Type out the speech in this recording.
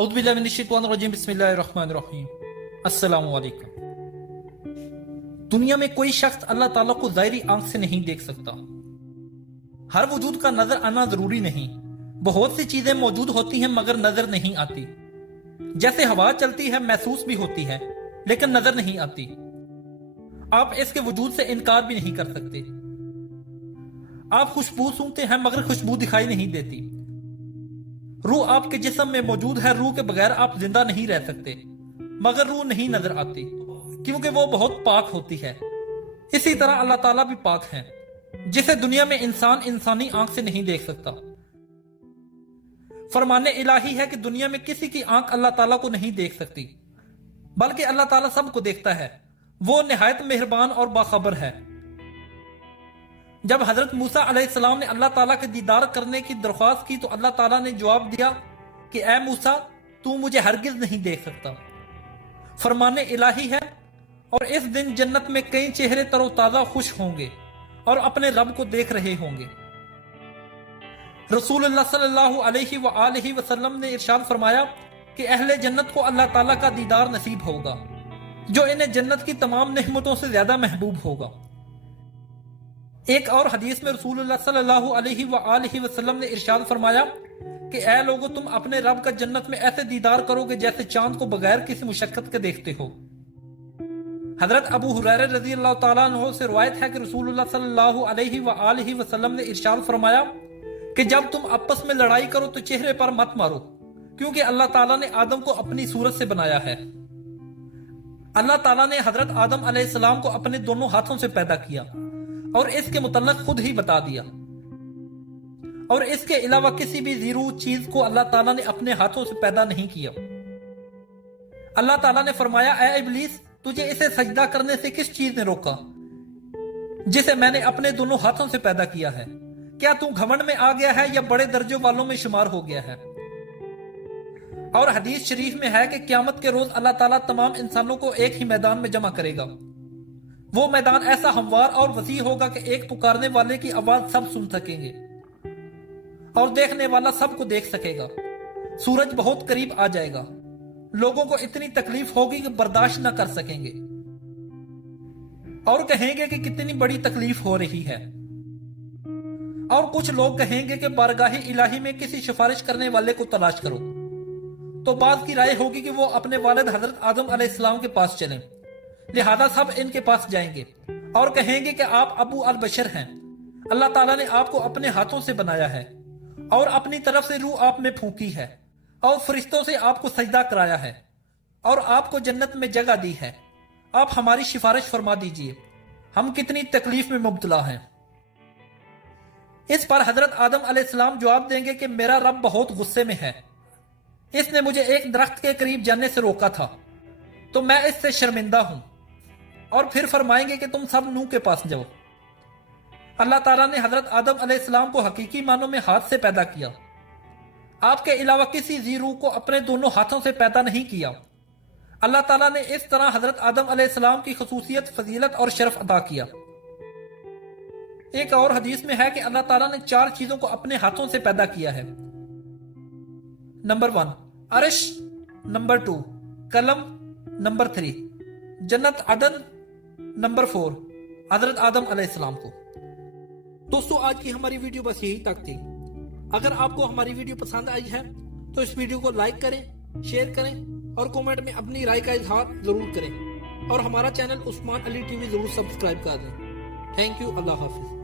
اعوذ باللہ من الشیطان الرجیم بسم اللہ الرحمن الرحیم السلام علیکم۔ دنیا میں کوئی شخص اللہ تعالیٰ کو ظاہری آنکھ سے نہیں دیکھ سکتا۔ ہر وجود کا نظر آنا ضروری نہیں۔ بہت سی چیزیں موجود ہوتی ہیں مگر نظر نہیں آتی۔ جیسے ہوا چلتی ہے، محسوس بھی ہوتی ہے لیکن نظر نہیں آتی۔ آپ اس کے وجود سے انکار بھی نہیں کر سکتے۔ آپ خوشبو سونگتے ہیں مگر خوشبو دکھائی نہیں دیتی۔ روح آپ کے جسم میں موجود ہے، روح کے بغیر آپ زندہ نہیں رہ سکتے مگر روح نہیں نظر آتی کیونکہ وہ بہت پاک ہوتی ہے۔ اسی طرح اللہ تعالیٰ بھی پاک ہے، جسے دنیا میں انسان انسانی آنکھ سے نہیں دیکھ سکتا۔ فرمان الہی ہے کہ دنیا میں کسی کی آنکھ اللہ تعالیٰ کو نہیں دیکھ سکتی، بلکہ اللہ تعالیٰ سب کو دیکھتا ہے۔ وہ نہایت مہربان اور باخبر ہے۔ جب حضرت موسیٰ علیہ السلام نے اللہ تعالیٰ کے دیدار کرنے کی درخواست کی تو اللہ تعالیٰ نے جواب دیا کہ اے موسیٰ، تو مجھے ہرگز نہیں دیکھ سکتا۔ فرمان الہی ہے، اور اس دن جنت میں کئی چہرے تر و تازہ خوش ہوں گے اور اپنے رب کو دیکھ رہے ہوں گے۔ رسول اللہ صلی اللہ علیہ وآلہ وسلم نے ارشاد فرمایا کہ اہل جنت کو اللہ تعالیٰ کا دیدار نصیب ہوگا، جو انہیں جنت کی تمام نعمتوں سے زیادہ محبوب ہوگا۔ ایک اور حدیث میں رسول اللہ صلی اللہ علیہ وآلہ وسلم نے ارشاد فرمایا کہ اے لوگو، تم اپنے رب کا جنت میں ایسے دیدار کرو گے جیسے چاند کو بغیر کسی مشقت کے دیکھتے ہو۔ حضرت ابو ہریرہ رضی اللہ تعالیٰ عنہ سے روایت ہے کہ رسول اللہ صلی اللہ علیہ وآلہ وسلم نے ارشاد فرمایا کہ جب تم آپس میں لڑائی کرو تو چہرے پر مت مارو، کیونکہ اللہ تعالیٰ نے آدم کو اپنی صورت سے بنایا ہے۔ اللہ تعالیٰ نے حضرت آدم علیہ السلام کو اپنے دونوں ہاتھوں سے پیدا کیا اور اس کے متعلق خود ہی بتا دیا، اور اس کے علاوہ کسی بھی زیرو چیز کو اللہ تعالیٰ نے اپنے ہاتھوں سے پیدا نہیں کیا۔ اللہ تعالیٰ نے فرمایا اے ابلیس، تجھے اسے سجدہ کرنے سے کس چیز نے روکا جسے میں نے اپنے دونوں ہاتھوں سے پیدا کیا ہے؟ کیا تو گھمنڈ میں آ گیا ہے یا بڑے درجے والوں میں شمار ہو گیا ہے؟ اور حدیث شریف میں ہے کہ قیامت کے روز اللہ تعالیٰ تمام انسانوں کو ایک ہی میدان میں جمع کرے گا۔ وہ میدان ایسا ہموار اور وسیع ہوگا کہ ایک پکارنے والے کی آواز سب سن سکیں گے اور دیکھنے والا سب کو دیکھ سکے گا۔ سورج بہت قریب آ جائے گا، لوگوں کو اتنی تکلیف ہوگی کہ برداشت نہ کر سکیں گے اور کہیں گے کہ کتنی بڑی تکلیف ہو رہی ہے، اور کچھ لوگ کہیں گے کہ بارگاہ الہی میں کسی سفارش کرنے والے کو تلاش کرو۔ تو بعض کی رائے ہوگی کہ وہ اپنے والد حضرت آدم علیہ السلام کے پاس چلیں، لہذا سب ان کے پاس جائیں گے اور کہیں گے کہ آپ ابو البشر ہیں، اللہ تعالیٰ نے آپ کو اپنے ہاتھوں سے بنایا ہے اور اپنی طرف سے روح آپ میں پھونکی ہے اور فرشتوں سے آپ کو سجدہ کرایا ہے اور آپ کو جنت میں جگہ دی ہے۔ آپ ہماری سفارش فرما دیجئے، ہم کتنی تکلیف میں مبتلا ہیں۔ اس پر حضرت آدم علیہ السلام جواب دیں گے کہ میرا رب بہت غصے میں ہے، اس نے مجھے ایک درخت کے قریب جانے سے روکا تھا تو میں اس سے شرمندہ ہوں۔ اور پھر فرمائیں گے کہ تم سب نوح کے پاس جاؤ۔ اللہ تعالیٰ نے حضرت آدم علیہ السلام کو حقیقی معنوں میں ہاتھ سے پیدا کیا۔ آپ کے علاوہ کسی ذی روح کو اپنے دونوں ہاتھوں سے پیدا نہیں کیا۔ اللہ تعالیٰ نے اس طرح حضرت آدم علیہ السلام کی خصوصیت، فضیلت اور شرف عطا کیا۔ ایک اور حدیث میں ہے کہ اللہ تعالیٰ نے 4 چیزوں کو اپنے ہاتھوں سے پیدا کیا ہے۔ نمبر 1 عرش، نمبر 2 قلم، نمبر 3 جنت عدن، نمبر 4 حضرت آدم علیہ السلام کو۔ دوستو، آج کی ہماری ویڈیو بس یہی تک تھی۔ اگر آپ کو ہماری ویڈیو پسند آئی ہے تو اس ویڈیو کو لائک کریں، شیئر کریں اور کومنٹ میں اپنی رائے کا اظہار ضرور کریں، اور ہمارا چینل عثمان علی ٹی وی ضرور سبسکرائب کر دیں۔ تھینک یو، اللہ حافظ۔